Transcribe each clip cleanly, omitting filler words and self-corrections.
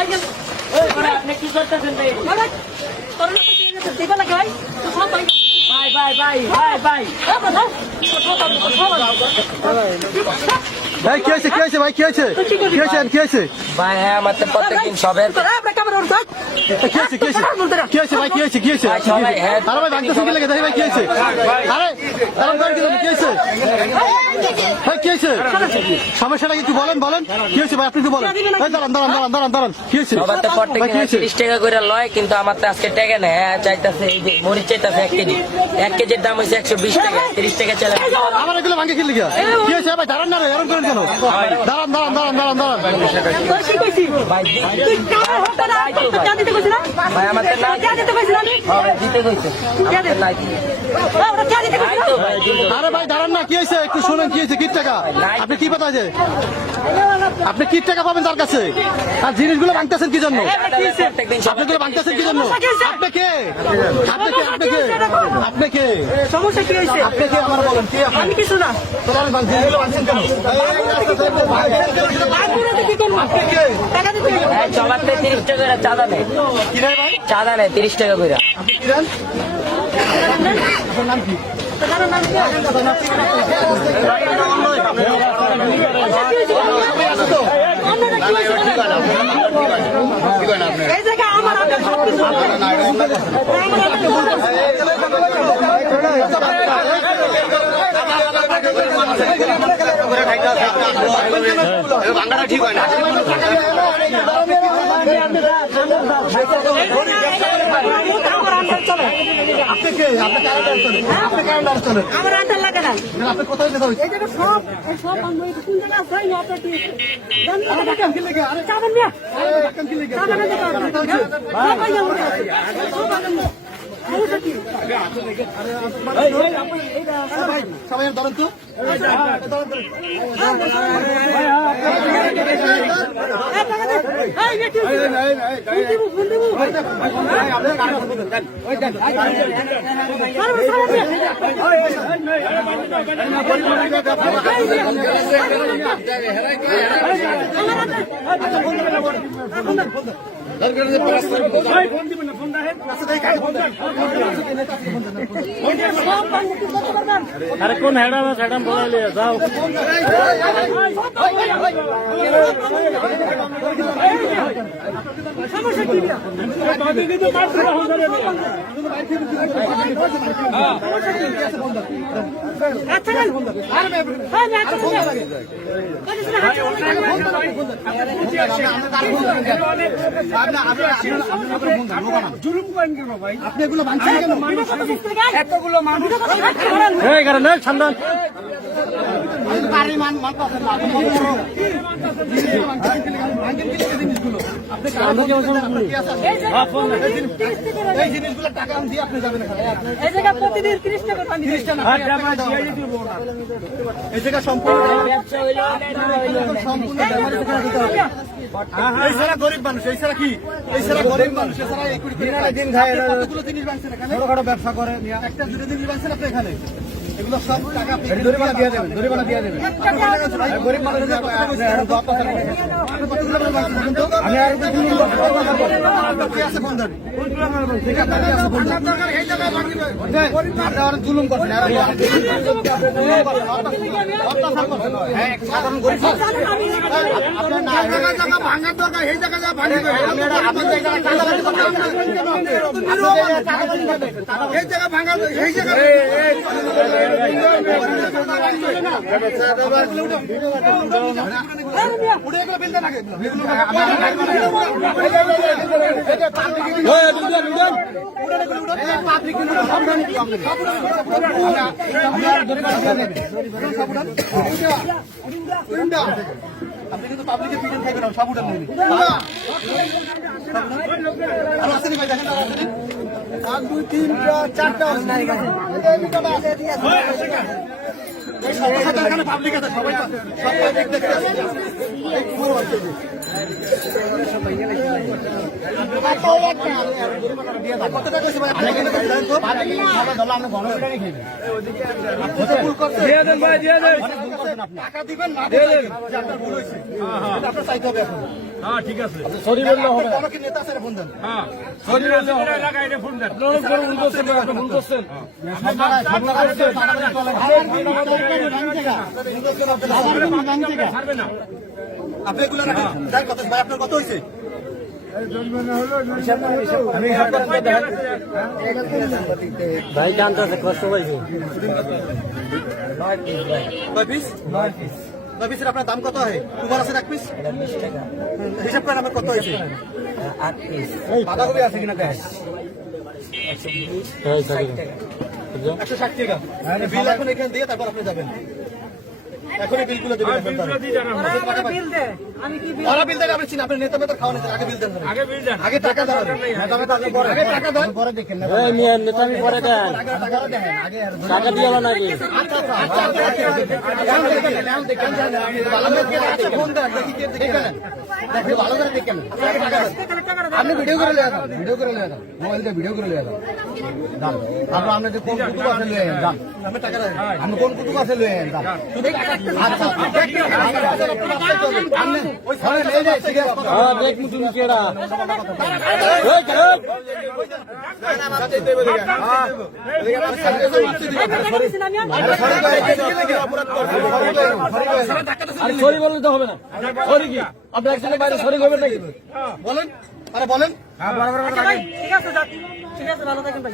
আপনি কি করতেছেন ভাই? ভাই কি হয়েছে কি হয়েছে ভাই কি হয়েছে কি হয়েছে কি হয়েছে ভাই হ্যাঁ আমাদের প্রত্যেকদিন সবের কি হয়েছে কি হয়েছে কি হয়েছে ভাই কি হয়েছে কি হয়েছে সবাই হ্যাঁ আরে ভাই ভাঙতেছেন কি লাগে দেখি ভাই কি হয়েছে আরে দাঁড়ান দাঁড়ান কি হয়েছে ভাই কি হয়েছে সমস্যাটা কি একটু বলেন বলেন কি হয়েছে ভাই আপনি একটু বলেন ভাই দাঁড়ান দাঁড়ান দাঁড়ান দাঁড়ান দাঁড়ান কি হয়েছে সবার তো প্রত্যেকদিন 30 টাকা করে লয় কিন্তু আমার তো আজকে টাকা নেই চাইতেছে এই যে মরিচ চাইতেছে 1 কেজি 1 কেজির দাম হয়েছে 120 টাকা 30 টাকা চলে আমার এগুলো ভাঙে কি লিখা কি হয়েছে ভাই দাঁড়ান না রে এরকম করেন কেন দাঁড়ান দাঁড়ান দাঁড়ান দাঁড়ান দাঁড়ান ভাই আমাদের না দিতে কইছে আরে ভাই দাঁড়ান না কি হয়েছে একটু শোনেন কি হয়েছে কি টাকা আপনি কি পাতা আছে আপনি কি টাকা পাবেন তার কাছে আর জিনিসগুলো ভাঙতেছেন কি জন্য আপনি গুলো ভাঙতেছেন কি জন্য আপনি কে আপনি কে আপনি কে আপনি কে সমস্যা কি হয়েছে? আপনি কে আমার বলেন কে আপনি আমি কিছু না। তোমার জিনিসগুলো ভাঙছেন কেন আপনি কে সবার 30 টাকা করে চাঁদা নেই কি রে ভাই চাঁদা নেই 30 টাকা করে আপনি কি দেন আপনার নাম কি এই জায়গায় আমার হাতে সবকিছু বাংলাটা ঠিক হয় না আপনি কে আপনি কারাগার চলেন আপনি কারাগার চলেন আমার আন্ডার লাগে না। আপনি কোথায় যেতে হয়েছে এই জায়গায় সব আমি কোন জায়গায় যাই না আপনাকে ধাক্কান কি লেগে আরে চাবেন না ধাক্কান কি লেগে চাবেন না সবাই ধরেন তো আরে কোন হেডাম সেডাম বলাইলে যাও আপনি এগুলো ভাঙছেন কেন এতগুলো মানুষ এই কারণ সান্দান এই জিনিসগুলো টাকা দিয়ে আপনি যাবেন এই জায়গায় প্রতিদিন 30 টাকা পানি এই জায়গা সম্পূর্ণ এই সারা গরিব মানুষ এই সারা কি এই সারা গরিব মানুষ এছাড়া দিন খায় কতগুলো জিনিস বানছেন এখানে ছোটখাটো ব্যবসা করে একটা দুটো জিনিস বানছেন আপনি এখানে এগুলো সব টাকা জরিমানা দিয়ে দেবেন জরিমানা দিয়ে দেবেন গরিব মানুষ আমি আর আছে বন্ধন জুলুম করছেন সাধারণ গরিব ভাঙার দরকার এই জায়গা এই জায়গা ভাঙা এই জায়গা আপনি কিন্তু পাবলিকে পিটিয়ে খাইবেন সব উঠান আর আসেনি ভাই দেখেন 1 2 3 4টা পাবলিক আছে সবাই সব পাবলিক দেখতে কত টাকা টাকা দিবেন না আপনার চাইতে হবে এখন হ্যাঁ ঠিক আছে সরি বললে হবে না। আমাকে নেতা আছে ফোন দেন। হ্যাঁ সরি বললে হবে এলাকায় এটা ফোন দেন আপনারা ভুল করছেন আপনি ভুল করছেন ছাড়বে না আপনি এগুলো রাখেন। যাই কত ভাই আপনার কত হয়েছে? ভাই জানতে কষ্ট পাইছি 9 পিস? 9 পিসের আপনার দাম কত হয়? কুমার আছে 1 পিস? হিসাব করেন আমার কত হয়েছে? 8 পিস বাঁধাকপি আছে কিনা দেখ। 160 টাকা। বিল এখন এখানে দিয়ে তারপর আপনি যাবেন। এখনই বিলগুলো দেবেন। বিলগুলো দিয়ে যান আমরা। বিল দে আমি কি বিল ওরা বিল দেন, আপনি চিন, আপনি নেতা মেতা খাওয়ান, আগে বিল দেন। আগে বিল দেন আগে টাকা দেন। নেতা মেতা আগে পরে টাকা দেন, পরে দেখেন। এই মিয়া নেতা আমি পরে দেন টাকা দিয়ে আলো নাকি আপনি ভিডিও করে লিয়ে যান, ভিডিও করে লিয়ে যান, মোবাইল দিয়ে ভিডিও করে লিয়ে যান। তারপর আপনি যে কোন কুটুক আছে লিয়ে যান, আমি টাকা দেন, আমি কোন কুটুক আছে লিয়ে যান। আচ্ছা আপনি ওই সামনে নিয়ে যাই, ঠিক আছে? হ্যাঁ দেখ তুমি কেডা এই আরে সরি বললে তো হবে না সরি কি আপনি একসাথে বাইরে সরি করবেন নাকি বলেন, আরে বলেন। আচ্ছা ভাই ঠিক আছে যাক ঠিক আছে ভালো থাকেন ভাই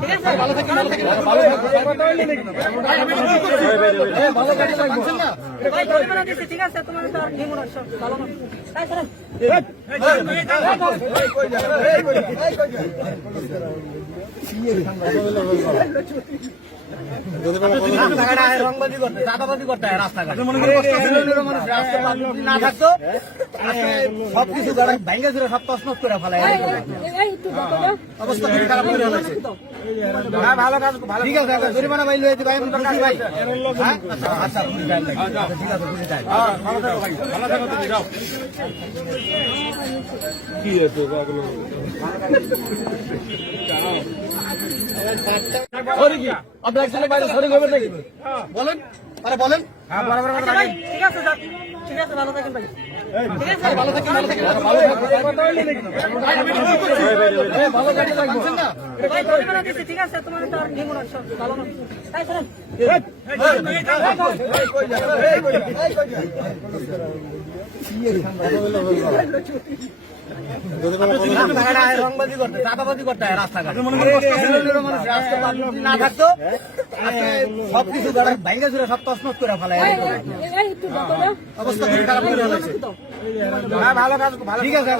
ঠিক আছে ভালো থাকেন, ভালো থাকেন, ভালো থাকেন না। ভাই জরিমানা দিছি ঠিক আছে তোমার তো আর নিমো না সব ভালো না তাই চলেন রংবাজি করতে, চাঁদাবাজি করতে হয় রাস্তাঘাটে। মনে করেন না থাকতো সবকিছু ভেঙে চুরে সব তছনছ করে ফেলায়। এই তো দাদা অবস্থা খুবই খারাপ করে ফেলেছে। ভালো কাজ ভালো ঠিক আছে, জরিমানা ভাই লয়েছে ভাই, আমি বুঝি ভাই। হ্যাঁ? আচ্ছা বুঝি ভাই। আচ্ছা, ঠিক আছে বুঝি যাই। ভালো থাকো ভাই ভালো থাকো তুমি যাও কি আছে বাগুলো সরি কি আপনি একসাথে বাইরে সরি করবেন নাকি বলেন, আরে বলেন। আচ্ছা ভাই ঠিক আছে যাক ঠিক আছে ভালো থাকেন ভাই ঠিক আছে ভালো থাকেন, ভালো থাকেন, ভালো গাড়ি লাগবে না। ভাই জরিমানা দিছি ঠিক আছে তোমার তো আর নিমো না সব ভালো না তাই চলেন রংবাজি করতে, চাঁদাবাজি করতে হয় রাস্তাঘাটে। মনে করেন না থাকতো সবকিছু ভেঙে চুরে সব তছনছ করে ফেলায়। এই তো দাদা অবস্থা খুবই খারাপ করে ফেলেছে। ভালো কাজ ভালো ঠিক আছে,